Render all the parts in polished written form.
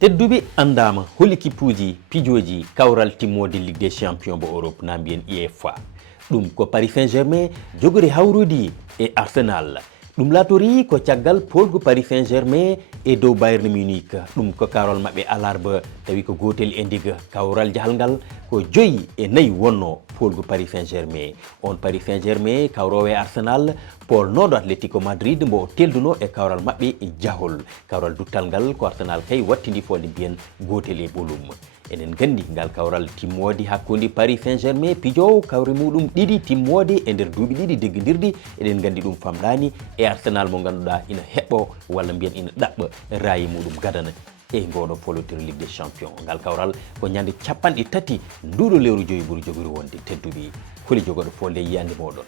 tedduɓe andama holi kippuji pijoji kawral timmode ligue des champions bo Europe na mbiyen UEFA ɗum ko Paris Saint-Germain jogori hawrude e Arsenal ɗum latori ko caggal polgu Paris Saint-Germain e dow Bayern Munich ɗum ko karol mabɓe alarba tawi ko gotel e ndiga kawral jahalngal ko 5-4 wonno polgu Paris Saint-Germain on Paris Saint-Germain kawrowe Arsenal Paul nodo Atletico Madrid mbo telduno e kawral mabɓe e jahol kawral duttal ngal ko Arsenal kay wattidi fode mbiyen gotel e ɓolum enen gandi ngal kawral timmode hakkude Paris Saint-Germain pijowo kawre muɗum ɗiɗi timmode e nder duuɓi ɗiɗi deggodirɗi eɗen gandi ɗum famɗani e Arsenal mo ganduɗa ina heɓɓo walla mbiyen ina ɗaɓɓa rayi muɗum gadana e ngoɗo folotire Ligue des Champions ngal kawral ko ñande capanɗe tati nduɗo lewru joyi ɓuuri jogori wonde tedduɓe holi jogoɗo fonde yiyande moɗon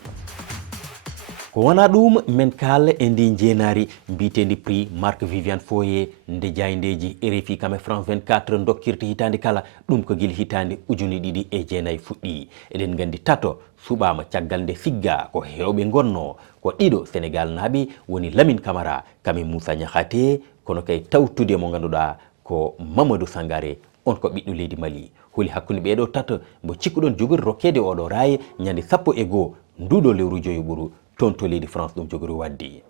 ko wona ɗum men kala e ndi jeenari mbitendi prix Marc Viviane Foé nde jayndeji RFI kame France 24 dokkirta hitande kala ɗum ko guila hitande 2009 fuɗɗi eɗen gandi tato suɓama caggal nde sigga ko hewɓe gonno ko ɗiɗo Sénégal naaɓe woni Lamine Camara kame Moussa Niakhaté kono kay tawtude mo ganduɗa ko Mamadou Sangaré on ko ɓiɗɗo leydi Mali holi hakkude ɓeɗo tato mbo cikkuɗon jogori rokkede oɗo raye ñande 11 nduɗo lewru joyi ɓuru toon to leydi France ɗum jogori waddi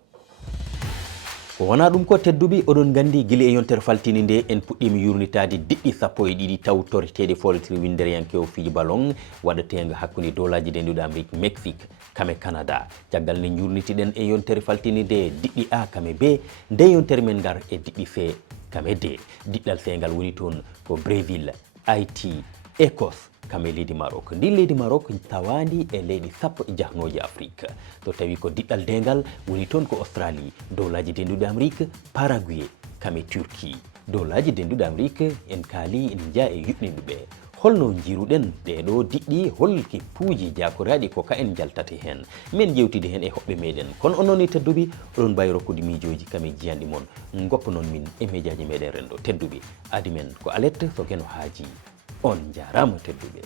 ko wona ɗum ko tedduɓe oɗon gandi guila e yontere faltini nde en puɗɗima yurnitade diɗɗi 12 taw torreteɗe folotiri windereyankewo fiji ballon waɗatenga hakkude dowlaji denduɗe Amérique Mexique kame Canada caggal nde jurnitiɗen e yontere faltini nde diɗɗi A kame B nde yontere men gar e diɗɗi C kame D diɗɗal C ngal woni toon ko Brésil Haïti Écosse kame leydi Maroc ndi leydi Maroc tawandi e leydi sappo e jahnoji Afrique to tawi ko diɗɗal dengal woni toon ko Australie dowlaji denduɗe Amérique Paraguay kame Turquie dowlaji denduɗe Amérique en kaali en jaa e yuɓɓinɓe ɓe holno jiruɗen ɗeɗo diɗɗi holki puuji jakoraɗi ko ka en jaltata hen min jewtide hen e hoɓɓe meɗen kono onon ni tedduɓe oɗon mbawi rokkude miijoji kame jiyanɗi moon goppa noon min e médiaji meɗen renɗo tedduɓe adi men ko alerte so gueno haaji on jarama tedduɓe